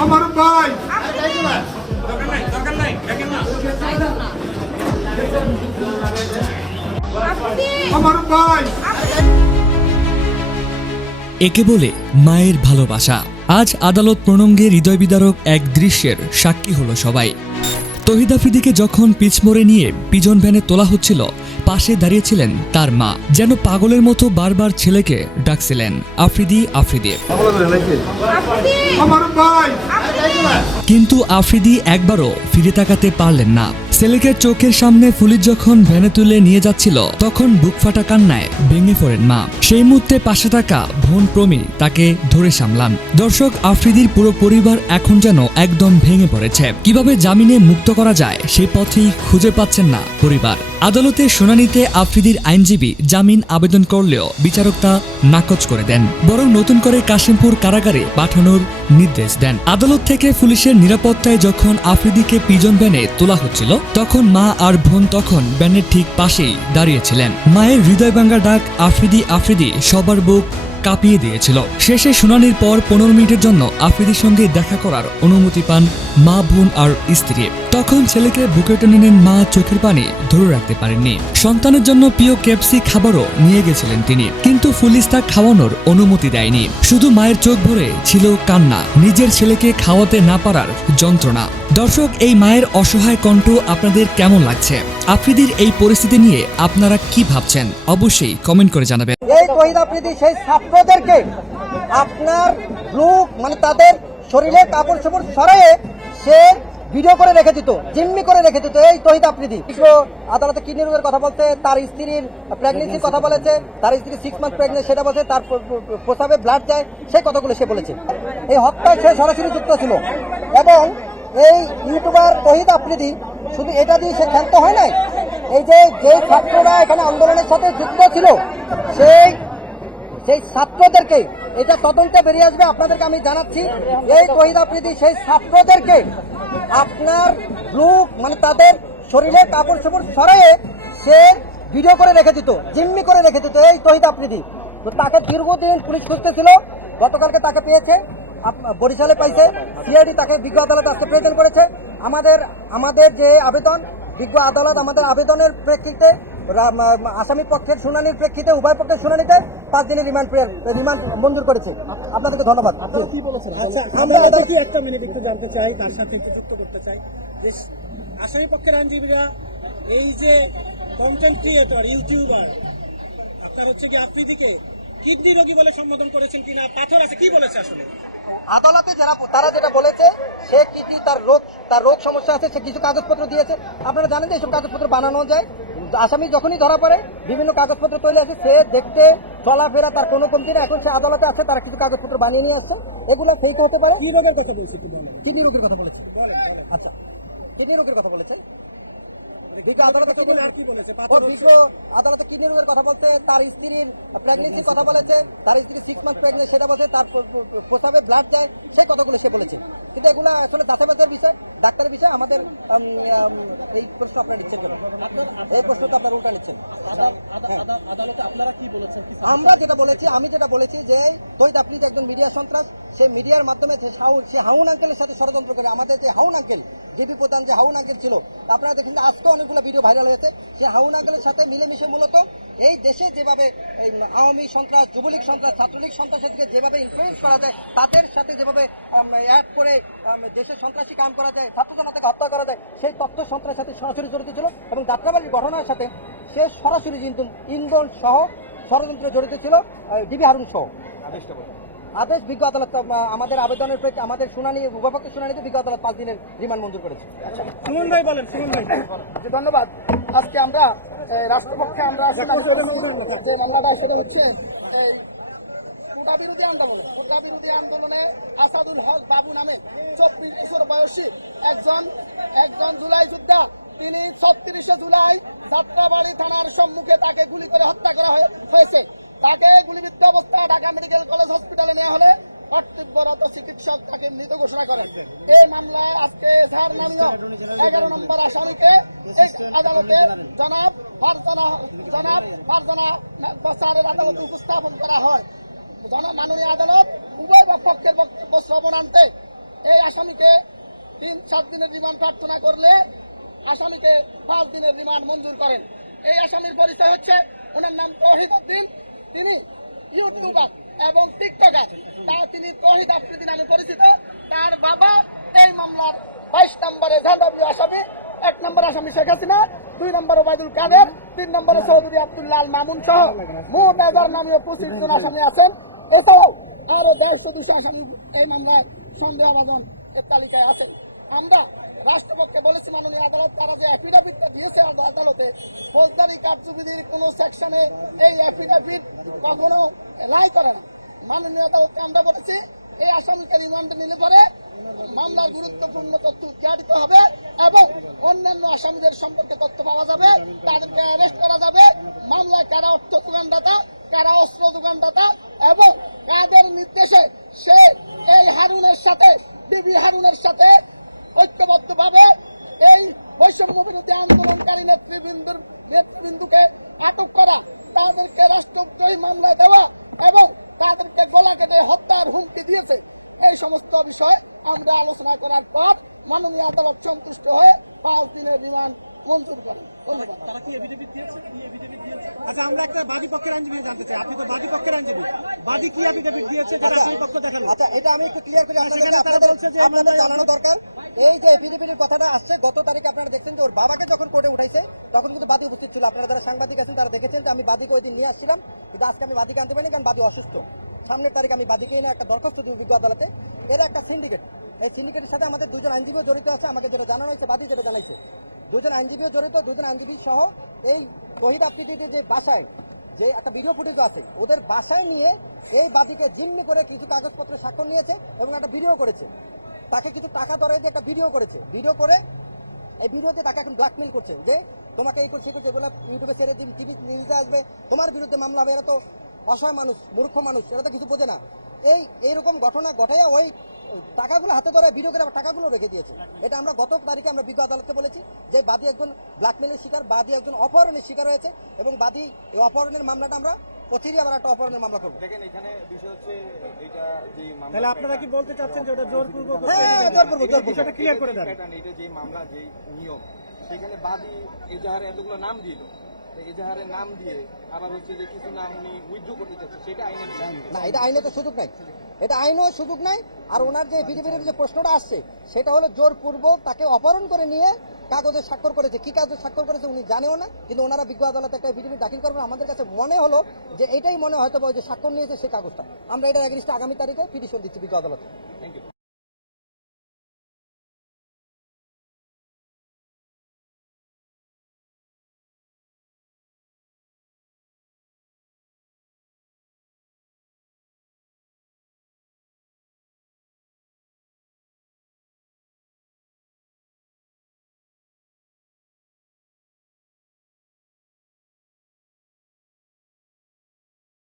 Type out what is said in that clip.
আমার ভাই আমার ভাই একে বলে মায়ের ভালোবাসা। আজ আদালত প্রণঙ্গে হৃদয় বিদারক এক দৃশ্যের সাক্ষী হলো সবাই। তহিদ আফ্রিদিকে যখন পিচমোড়ে নিয়ে পিজন ভ্যানে তোলা হচ্ছিল পাশে দাঁড়িয়েছিলেন তার মা যেন পাগলের মতো বারবার ছেলেকে ডাকছিলেন। আফ্রিদি। আফ্রিদি! কিন্তু আফ্রিদি একবারও ফিরে তাকাতে পারলেন না। ছেলেকে চোখের সামনে পুলিশ যখন ভ্যানে তুলে নিয়ে যাচ্ছিল, তখন বুক ফাটা কান্নায় ভেঙে পড়েন মা। সেই মুহূর্তে পাশে থাকা ভন প্রমি তাকে ধরে সামলান। দর্শক, আফ্রিদির পুরো পরিবার এখন যেন একদম ভেঙে পড়েছে। কীভাবে জামিনে মুক্ত করা যায় সেই পথেই খুঁজে পাচ্ছেন না পরিবার। আদালতে শুনানিতে আফ্রিদির আইনজীবী জামিন আবেদন করলেও বিচারক তা নাকচ করে দেন, বরং নতুন করে কাশিমপুর কারাগারে পাঠানোর নির্দেশ দেন। আদালত থেকে পুলিশের নিরাপত্তায় যখন আফ্রিদিকে পিজন ভ্যানে তোলা হচ্ছিল, তখন মা আর বোন তখন ভ্যানের ঠিক পাশেই দাঁড়িয়েছিলেন। মায়ের হৃদয় ভাঙ্গা ডাক আফ্রিদি আফ্রিদি সবার বুক কাঁপিয়ে দিয়েছিল। শেষে শুনানির পর পনেরো মিনিটের জন্য আফ্রিদির সঙ্গে দেখা করার অনুমতি পান মা, বোন আর স্ত্রী। তখন ছেলেকে বুকে টেনে নেন মা, চোখের পানি ধরে রাখতে পারেননি। সন্তানের জন্য প্রিয় কেপসি খাবারও নিয়ে গেছিলেন তিনি, কিন্তু পুলিশ তা খাওয়ানোর অনুমতি দেয়নি। শুধু মায়ের চোখ ভরে ছিল কান্না, নিজের ছেলেকে খাওয়াতে না পারার যন্ত্রণা। দর্শক, এই মায়ের অসহায় কণ্ঠ আপনাদের কেমন লাগছে? আফ্রিদির এই পরিস্থিতি নিয়ে আপনারা কি ভাবছেন? অবশ্যই কমেন্ট করে জানাবেন। তহিদ আফ্রিদি সেই ছাত্রদেরকে আপনার লুক মানে তাদের শরীরে কাপড় চোপড় সরাইয়ে সে ভিডিও করে রেখে দিত, জিম্মি করে রেখে দিত। এই তহিদ আফ্রিদি আদালতে কিডনি রোগের কথা বলতে তার স্ত্রীর প্রেগনেন্সির কথা বলেছে, তার স্ত্রী সিক্স মান্থ প্রেগনেন্ট সেটা বলছে, তার প- প- ব্লাড যায় সেই কথাগুলো সে বলেছে। এই হত্যায় সে সরাসরি যুক্ত ছিল। এবং এই ইউটিউবার তহিদ আফ্রিদি শুধু এটা দিয়ে সে ক্ষান্ত হয় নাই, এই যে যে ছাত্ররা এখানে আন্দোলনের সাথে যুক্ত ছিল, সেই সেই ছাত্রদেরকে, এটা তদন্তে বেরিয়ে আসবে, আপনাদেরকে আমি জানাচ্ছি, এই তহিদ আফ্রিদি সেই ছাত্রদেরকে আপনার লুক মানে তাদের শরীরে কাপড় চোপড় সরাইয়ে সে ভিডিও করে রেখে দিত, জিম্মি করে রেখে দিত, এই তহিদ আফ্রিদি তো তাকে দীর্ঘদিন পুলিশ খুঁজতেছিল, গতকালকে তাকে পেয়েছে বরিশালে পাইছে, সিআইডি তাকে বিজ্ঞ আদালত আজকে প্রেজেন্ট করেছে। আমাদের আমাদের যে আবেদন, বিজ্ঞ আদালত আমাদের আবেদনের প্রেক্ষিতে আসামি পক্ষের শুনানির প্রেক্ষিতে উভয় পক্ষের শুনানিতে পাঁচ দিনের রিমান্ড রিমান্ড মঞ্জুর করেছে। আপনাদেরকে ধন্যবাদ। আচ্ছা আমরা আমরা কি একটা মিনিট একটু জানতে চাই তার সাথে একটু যুক্ত করতে চাই। যে আসামি পক্ষের আইনজীবীরা এই যে কন্টেন্ট ক্রিয়েটর ইউটিউবার আপনার হচ্ছে কি আফ্রিদিকে কিডনি রোগী বলে সম্বোধন করেছেন কিনা? পাথর আছে কি বলেছে আসলে? আদালতে যারা তারা যেটা বলেছে সে কিডনি তার রোগ তার রোগ সমস্যা আছে সে কিছু কাগজপত্র দিয়েছে। আপনারা জানেন যে এইসব কাগজপত্র বানানো যায়? আসামি যখনই ধরা পড়ে বিভিন্ন কাগজপত্র তৈরি আছে সে দেখতে চলাফেরা তার কোনো কমতি না এখন সে আদালতে আছে তারা কিছু কাগজপত্র বানিয়ে নিয়ে আসছে। এগুলো ফেক হতে পারে। কি রোগের কথা বলছে একটু বলেন। কিডনি রোগের কথা বলেছে। বলেন। আচ্ছা কিডনি রোগের কথা বলেছে। বিজ্ঞ আদালতে কথা আর কি বলেছে? ও বিজ্ঞ আদালতে কিডনি রোগের কথা বলতে তার স্ত্রীর প্রেগনেন্সির কথা বলেছে। তার স্ত্রী সিক্স মান্থ প্রেগনেন্ট সেটা বলছে। তার ব্লাড যায়। সেই কথাগুলো সে বলেছে। কিন্তু এগুলো আসলে বিষয় ডাক্তারের বিষয়। আমাদের এই প্রশ্ন আপনারা নিচ্ছেন কেন? এই প্রশ্ন তো আপনারা উল্টা নিচ্ছেন। আমরা যেটা বলেছি আমি যেটা বলেছি যে তৈত আপনি যে একজন মিডিয়া সন্ত্রাস। সে মিডিয়ার মাধ্যমে সে হাউন আঙ্কেলের সাথে ষড়যন্ত্র করে। আমাদের যে হাউন আঙ্কেল ডিবি প্রধান যে হাউন আঙ্কেল ছিল, আপনারা দেখেন আজকে অনেকগুলো ভিডিও ভাইরাল হয়েছে। সে হাউন আঙ্কেলের সাথে মিলেমিশে মূলত এই দেশে যেভাবে আওয়ামী সন্ত্রাস, যুবলীগ সন্ত্রাস, ছাত্রলীগ সন্ত্রাসীকে যেভাবে ইনফ্লুয়েন্স করা যায়, তাদের সাথে যেভাবে অ্যাড করে দেশে সন্ত্রাসী কাম করা যায়, ছাত্র জনতাকে হত্যা করা যায়, সেই তথ্য সন্ত্রাসের সাথে সরাসরি জড়িত ছিল এবং যাত্রাবাড়ির ঘটনার সাথে সে সরাসরি ইন্ধন সহ ষড়যন্ত্রে জড়িত ছিল ডিবি হারুন সহ। আদেশ বিজ্ঞ আদালত আমাদের আবেদনের প্রেক্ষিতে আমাদের শুনানি উভয়পক্ষের শুনানিতে বিজ্ঞ আদালত পাঁচ দিনের রিমান্ড মঞ্জুর করেছে। সুমন ভাই বলেন সুমন ভাই। ধন্যবাদ। আজকে আমরা রাষ্ট্রপক্ষে আমরা যে মামলাটা সেটা হচ্ছে এই কোটা বিরোধী আন্দোলনে কোটা বিরোধী আন্দোলনে আসাদুল হক বাবু নামে চব্বিশ বছর বয়সী একজন একজন জুলাই যোদ্ধা। তিনি ছত্রিশে জুলাই যাত্রাবাড়ি থানার সম্মুখে তাকে গুলি করে হত্যা করা হয়ে- হয়েছে। তাকে গুলিবিদ্ধ অবস্থায় ঢাকা মেডিকেল কলেজ হসপিটালে নেওয়া হলে কর্তব্যরত চিকিৎসক তাকে মৃত ঘোষণা করেন। এই মামলায় আজকে এজাহার নামীয় এগারো নম্বর আসামিকে আদালতে জনাব ফারজানা জনাব ফারজানা বাসারের আদালতে উপস্থাপন করা হয়। মাননীয় আদালত উভয় পক্ষের বক্তব্য শ্রবণান্তে এই আসামিকে তিন, সাত দিনের রিমান্ড প্রার্থনা করলে আসামিকে পাঁচ দিনের রিমান্ড মঞ্জুর করেন। এই আসামির পরিচয় হচ্ছে, ওনার নাম তহিদ উদ্দিন তিনি ইউটিউবার এবং টিকটকার। তা তিনি তহিদ আফ্রিদি নামে পরিচিত। তার বাবা এই মামলার বাইশ নম্বরে ঝান্ডাবলি আসামি, এক নম্বর আসামি শেখ হাসিনা, দুই নম্বর ওবায়দুল কাদের, তিন নম্বরে চৌধুরী আব্দুল্লাহ আল মামুন সহ মোট হাজার নামীয় পঁচিশ জন আসামি আছেন। এছাড়াও আরও দেড়শো দুশো আসামি এই মামলায় সন্দেহভাজন এর তালিকায় আছেন। আমরা রাষ্ট্রপক্ষে বলেছি মাননীয় আদালত, তারা যে অ্যাফিডাভিটটা দিয়েছে আদালতে, ফৌজদারি কার্যবিধির কোন সেকশনে এই অ্যাফিডাভিট কখনো রায় করে না। মাননীয় আদালতকে আমরা বলেছি, এই আসামিকে রিমান্ডে নিলে পরে মামলার গুরুত্বপূর্ণ তথ্য উদ্ঘাটিত হবে এবং অন্যান্য আসামিদের সম্পর্কে তথ্য পাওয়া যাবে, তাদেরকে অ্যারেস্ট করা যাবে, মামলায় কারা অর্থ দোকানদাতা, কারা অস্ত্র দোকানদাতা এবং কাদের নির্দেশে সে এই হারুনের সাথে, ডিবি হারুনের সাথে ঐক্যবদ্ধভাবে এই বৈষম্য বিরোধী আন্দোলনকারী নেতৃবৃন্দুর, নেতৃবৃন্দুকে আটক করা, তাদেরকে রাষ্ট্রদ্রোহী মামলায় দেওয়া এবং তাদেরকে গলা কেটে হত্যার হুমকি দিয়েছে, এই সমস্ত বিষয় আমরা আলোচনা করার পর মাননীয় আদালত সন্তুষ্ট হয়ে পাঁচ দিনের রিমান্ড মঞ্জুর করেন। তারা কি এফিডেভিট দিয়েছে? কি এফিডেভিট দিয়েছে? আচ্ছা আমরা একটা বাদী পক্ষের আইনজীবী জানতে চাই। আপনি তো বাদী পক্ষের আইনজীবী। বাদী কি দিয়েছে যেটা আসামি পক্ষ দেখাল? আচ্ছা এটা আমি একটু ক্লিয়ার করি আপনাদেরকে আপনাদের আপনাদের জানানো দরকার। এই যে কথাটা আসছে গত তারিখে আপনারা দেখছেন যে ওর বাবাকে যখন কোর্টে উঠাইছে তখন কিন্তু বাদী উপস্থিত ছিল। আপনারা যারা সাংবাদিক আছেন তারা দেখেছেন যে আমি বাদীকে ওই দিন নিয়ে আসছিলাম। কিন্তু আজকে আমি বাদীকে আনতে পারিনি কারণ বাদী অসুস্থ। সামনের তারিখে আমি বাদীকে এনে একটা দরখাস্ত বিজ্ঞ আদালতে। এরা একটা সিন্ডিকেট এই সিন্ডিকেটের সাথে আমাদের দুজন আইনজীবীও জড়িত আছে। আমাকে যেটা জানানো হয়েছে বাদী যেটা জানাইছে। দুজন আইনজীবীও জড়িত, দুজন আইনজীবী সহ এই তহিদ আফ্রিদির যে বাসায়, যে একটা ভিডিও ফুটেজ আছে, ওদের বাসায় নিয়ে এই বাদীকে জিম্মি করে কিছু কাগজপত্র স্বাক্ষর নিয়েছে এবং একটা ভিডিও করেছে। তাকে কিছু টাকা দরে দিয়ে একটা ভিডিও করেছে। ভিডিও করে এই ভিডিওতে তাকে এখন ব্ল্যাকমেল করছে যে, তোমাকে এই করছে করছে, এগুলো ইউটিউবে ছেড়ে দিন, টিভি নিউজে আসবে। তোমার বিরুদ্ধে মামলা হবে, এরা তো অসহায় মানুষ, মূর্খ মানুষ, এরা তো কিছু বোঝে না। এই, এইরকম ঘটনা ঘটাইয়া ওই টাকাগুলো হাতে ধরে ভিডিও করে আবার টাকাগুলো রেখে দিয়েছে। এটা আমরা গত তারিখে আমরা বিজ্ঞ আদালতকে বলেছি যে বাদী একজন ব্ল্যাকমেলের শিকার বাদী একজন অপহরণের শিকার হয়েছে এবং বাদী এই অপহরণের মামলাটা আমরা পথিরই আবার একটা অপহরণের মামলা করব। দেখেন এখানে বিষয় হচ্ছে এটা যে মামলা তাহলে আপনারা কি বলতে চাচ্ছেন যে ওটা জোরপূর্বক হ্যাঁ, জোরপূর্বক, জোরপূর্বক। বিষয়টা ক্লিয়ার করে দেন। এটা যে মামলা যে নিয়ম সেখানে বাদী এজাহারে এতগুলো নাম তো এজাহারের নাম দিয়ে আবার হচ্ছে যে কিছু নাম উনি উইথড্র করতে চাচ্ছে সেটা আইনের না এটা আইনে তো সুযোগ নাই। এটা আইনেও সুযোগ নাই আর ওনার যে এফিডেভিটের যে প্রশ্নটা আসছে সেটা হলো জোরপূর্বক তাকে অপহরণ করে নিয়ে কাগজে স্বাক্ষর করেছে। কি কাগজে স্বাক্ষর করেছে উনি জানেও না কিন্তু ওনারা বিজ্ঞ আদালতে একটা এফিডেভিট দাখিল করবেন আমাদের কাছে মনে হলো যে এটাই মনে হয়তো যে স্বাক্ষর নিয়েছে সেই কাগজটা। আমরা এটা এগেনিস্টে আগামী তারিখে পিটিশন দিচ্ছি বিজ্ঞ আদালতে।